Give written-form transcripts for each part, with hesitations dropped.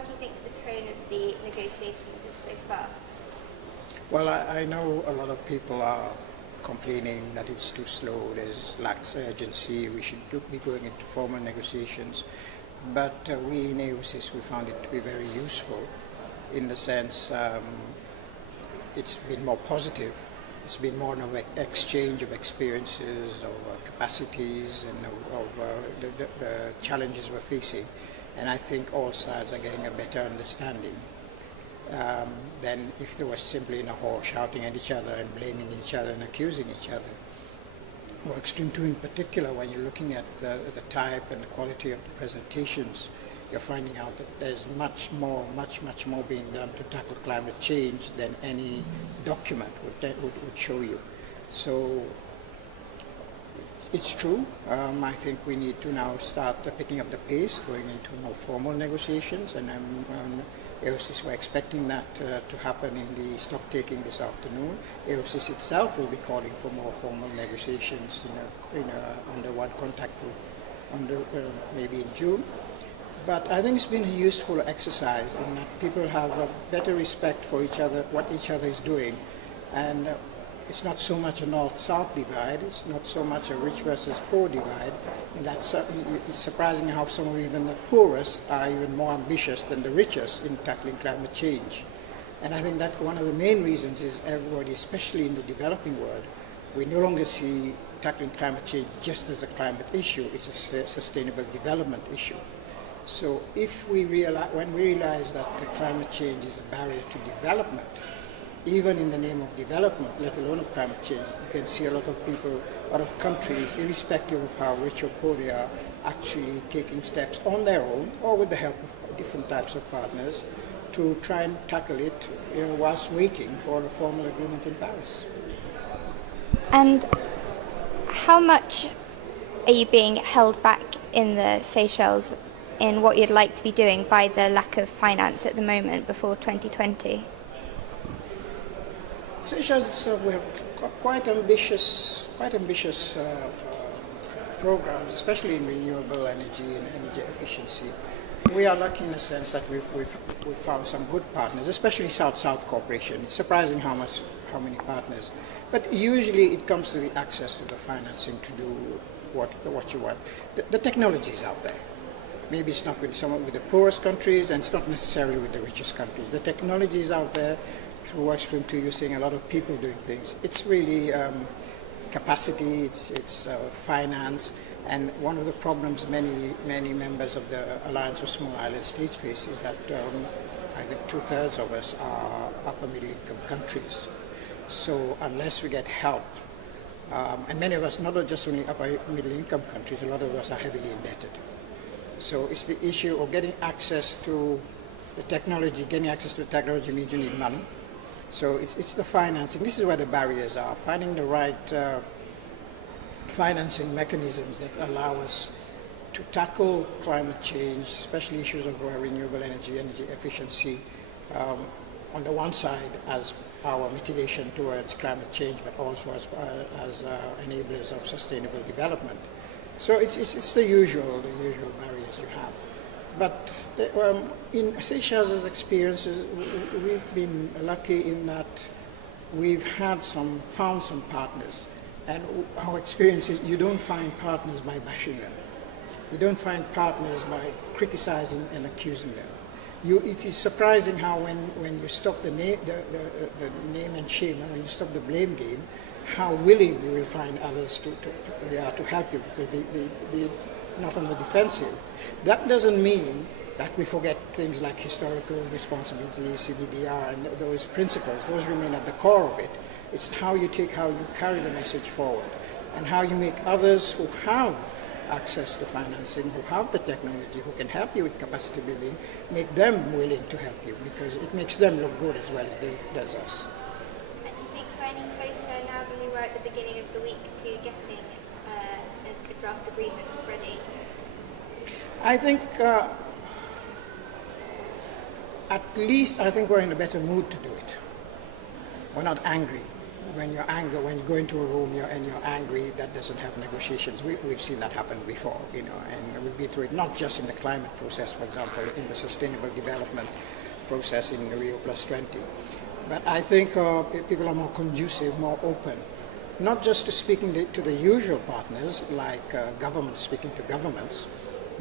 how do you think the tone of the negotiations is so far? Well, I know a lot of people are complaining that it's too slow, there's lacks urgency, we should be going into formal negotiations. But we in AOCIS, we found it to be very useful in the sense it's been more positive. It's been more of an exchange of experiences, of capacities, and of the challenges we're facing. And I think all sides are getting a better understanding than if they were simply in a hall shouting at each other and blaming each other and accusing each other. Work Stream 2 in particular, when you're looking at the type and the quality of the presentations, you're finding out that there's much more being done to tackle climate change than any document would show you. So it's true. I think we need to now start picking up the pace, going into more formal negotiations, and AOCIS, we're expecting that to happen in the stock taking this afternoon. AOCIS itself will be calling for more formal negotiations under one contact group, maybe in June. But I think it's been a useful exercise in that people have a better respect for each other, what each other is doing, and it's not so much a north-south divide, it's not so much a rich versus poor divide, and that's it's surprising how some of even the poorest are even more ambitious than the richest in tackling climate change. And I think that one of the main reasons is everybody, especially in the developing world, we no longer see tackling climate change just as a climate issue, it's a sustainable development issue. So if we when we realize that the climate change is a barrier to development, even in the name of development, let alone of climate change, you can see a lot of people, a lot of countries, irrespective of how rich or poor they are, actually taking steps on their own or with the help of different types of partners to try and tackle it whilst waiting for a formal agreement in Paris. And how much are you being held back in the Seychelles in what you'd like to be doing by the lack of finance at the moment before 2020? Seychelles itself, we have quite ambitious programs, especially in renewable energy and energy efficiency. We are lucky in the sense that we've found some good partners, especially South-South cooperation. It's surprising how many partners. But usually it comes to the access to the financing to do what you want. The technology is out there. Maybe it's not with the poorest countries, and it's not necessarily with the richest countries. The technology is out there. Through Work Stream 2, you're seeing a lot of people doing things. It's really capacity, it's finance, and one of the problems many members of the Alliance of Small Island States face is that I think 2/3 of us are upper middle income countries. So unless we get help, and many of us, not just only upper middle income countries, a lot of us are heavily indebted. So it's the issue of getting access to the technology. Getting access to the technology means you need money. So it's the financing. This is where the barriers are. Finding the right financing mechanisms that allow us to tackle climate change, especially issues of renewable energy efficiency, on the one side as our mitigation towards climate change, but also as enablers of sustainable development. So it's the usual barriers you have. But in Seychelles' experiences, we've been lucky in that we've found some partners. And our experience is you don't find partners by bashing them. You don't find partners by criticizing and accusing them. It is surprising how when you stop the name and shame, and when you stop the blame game, how willing you will find others to help you, because they're not on the defensive. That doesn't mean that we forget things like historical responsibility, CBDR, and those principles. Those remain at the core of it. It's how you carry the message forward, and how you make others who have access to financing, who have the technology, who can help you with capacity building, make them willing to help you, because it makes them look good as well as it does us. And do you think we're any closer now than we were at the beginning of the week to getting a draft agreement ready? I think at least we're in a better mood to do it. We're not angry. when you go into a room and you're angry, that doesn't have negotiations. We've seen that happen before, you know, and we've been through it not just in the climate process, for example, in the sustainable development process in Rio Plus 20. But I think people are more conducive, more open, not just to speaking to the usual partners, like governments speaking to governments,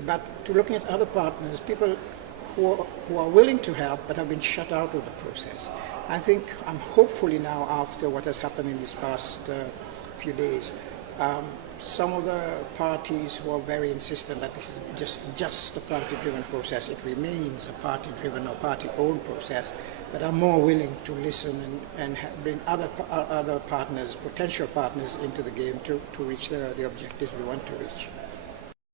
but to looking at other partners, people who are willing to help but have been shut out of the process. I'm hopefully now, after what has happened in these past few days, some of the parties who are very insistent that this is just a party-driven process, it remains a party-driven or party-owned process, but are more willing to listen and bring other partners, potential partners, into the game to reach the objectives we want to reach.